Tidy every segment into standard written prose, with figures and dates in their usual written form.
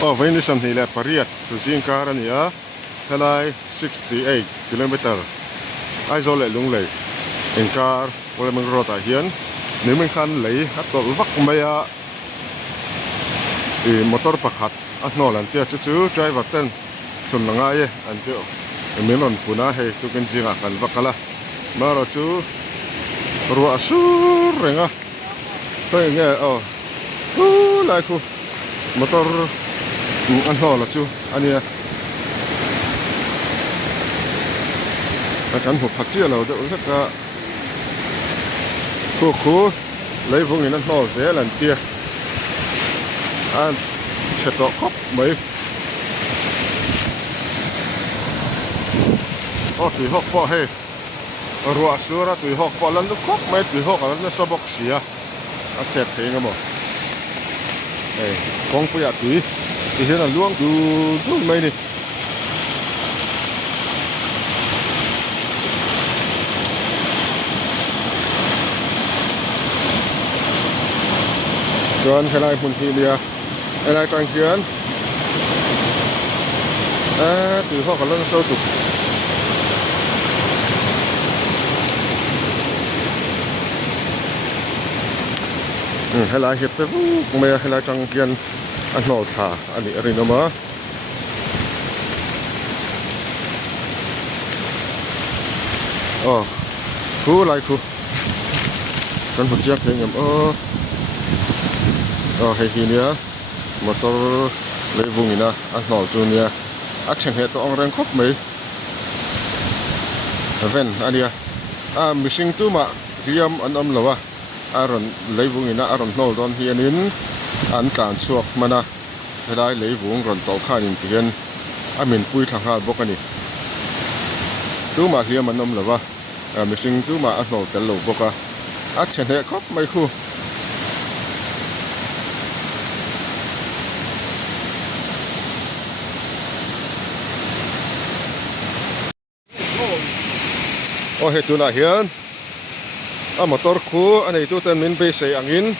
Vậy nên sân thì là Paris, từ riêng cả ra nhá, thế này 68 km, ai rồi lại lung lầy, anh car, hoặc mình rồi tại hiến, nếu mình khăn lấy hát tổ vắc mày à, thì motor pakat, hnawl anh tia chú driver ten, xuân là ngay anh tia, mình còn phụ na hay tu kiến gì ngã cần vắc cả, mà rồi chú, rùa sưu rồi ngà, thôi nghe lại khu motor hnawl là chú, anh ấyกันหัวผักเจี๊ยเราเดี๋ยวสักคู่lấy vùng này nó nổ dễ lần kia sẽ tọt khóc mấy tùy hộp bỏ hay rùa sữa ra tùy hộp bỏ lần nó khóc mấy tùy hộp là nó sắp bọc xìa chẹp thế nghe mà con bây giờ tùy thì thế là luông đủ mấy đi John hay là một khi đi hay là toàn kiến từ họ còn lên sâu tục hay là hiệp tới mày hay là toàn kiến anh nổ thả anh đi ở đâu mà khu lại khu con hụt giặc thế nhầm hay khi nhá motor lấy vùng này hnawl chu nhá chẳng hết to ông reng khóc mấy ven anh missing tu mà riam anh lawa rồi lấy vùng này rồi hnawl don hiền in anh cản chuộc mà na lại lấy vùng rồi tàu khai in tiền mình pui thằng hà bốc anh tu mà riam anh lawa missing tu mà hnawl tel lo bốc chẳng hết khóc mấy khu hết tu na hiền motor khu anh ấy tu tên mình bê xe angin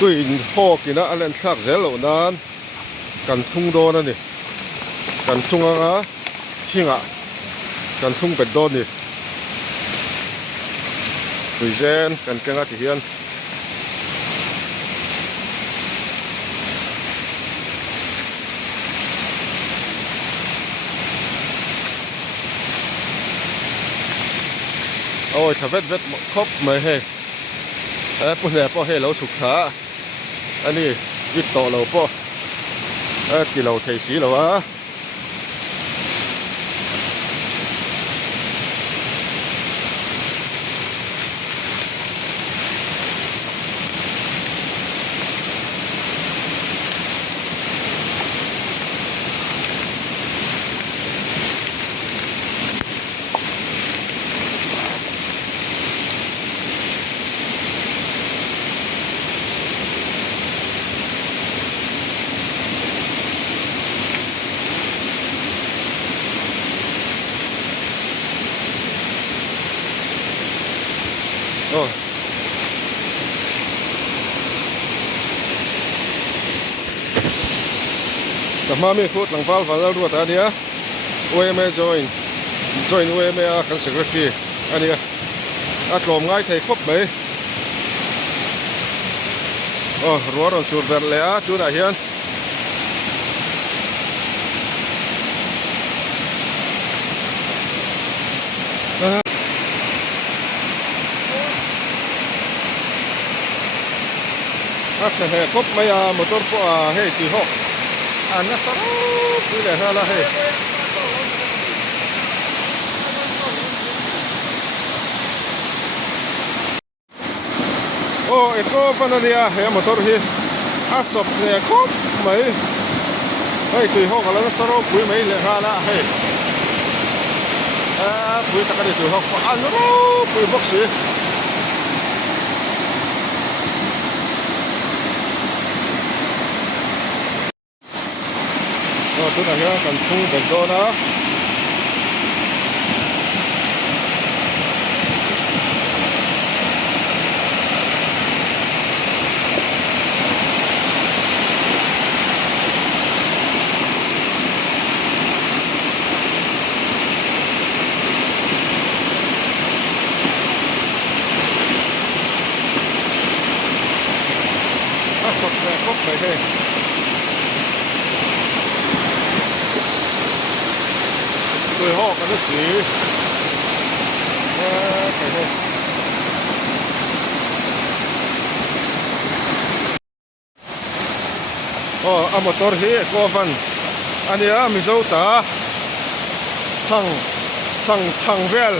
tùy ho kỹ na anh sắc dễ lộ nan cần thung đô nè cần thung thing cần thung bệt đô nè tùy gen cần cái ngắt hiền thà vết khóc mấy he bữa nay bỏ he lâu sụp thả anh đi vịt to lâu bỏ thì lâu thấy xí lâu mà mình phút lăng vào vào ruột anh nhá, OM join OM kan secretary anh nhá, lom ngay thấy khóc mấy, ruột rồi sụt về lẽ chú đại hiền, sẽ hè khóc mấy motor po hay tùy họ anh nó sao cứ để ra là hết eco panaria hay motor hi asop này khóc mấy hay tùy họ là nó sao quý mấy để ra là hết quý ta cái tùy họ ăn nó quý bốc xí tu na hian kan thung bel dawna สดเลยครบไปเลยตัวหอกกันด้วยสีไปเลยโอ้อามอเตอร์ฮีก็ฟันอันนี้มิโซตาช่างเวล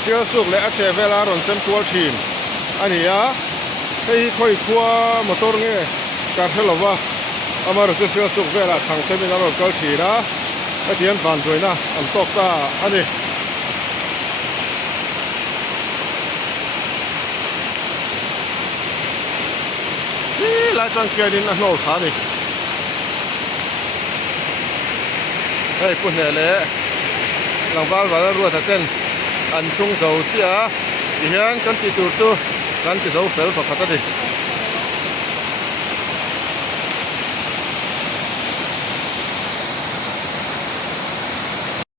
เชื่อสุกและเชเวลารอนเซมตัวทีมอันนี้ให้ค่อยคัวมอเตอร์เงี้ยการเทลว่าอามารู้สึกเชื่อสุกเวลาช่างเซมินารอนก็ทีนะไอ้ที่อันฟันด้วยนะอันตกตาอันนี้หลายจังเกียร์ดินอันโน้ตขานี่เฮ้ยปุ่นเนี่ยเลยหลังบ้านว่ารัวตะเต้นอันทุ่งเสาเสียอีเห็นกันติดตัวกันติดเสาเฟลฝักขัดดิ